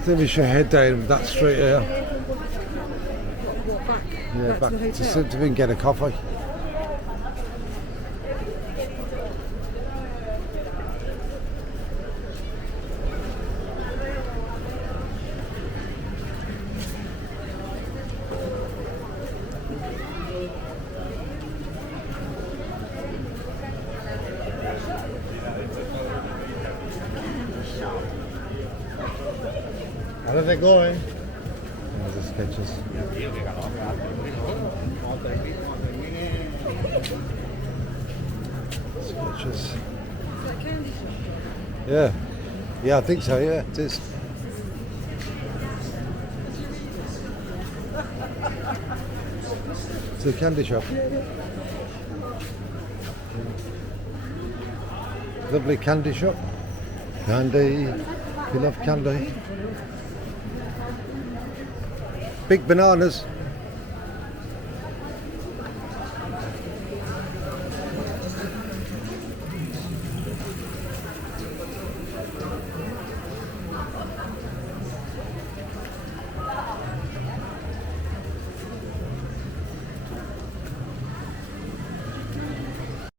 I think we should head down that street here. Walk back. Yeah, back to the to see hotel. if we can get a coffee. How are they going? There's the sketches. Sketches. Is that a candy shop? Yeah. Yeah, I think so, yeah, it is. It's a candy shop. Lovely candy shop. Candy. We love candy. Big bananas.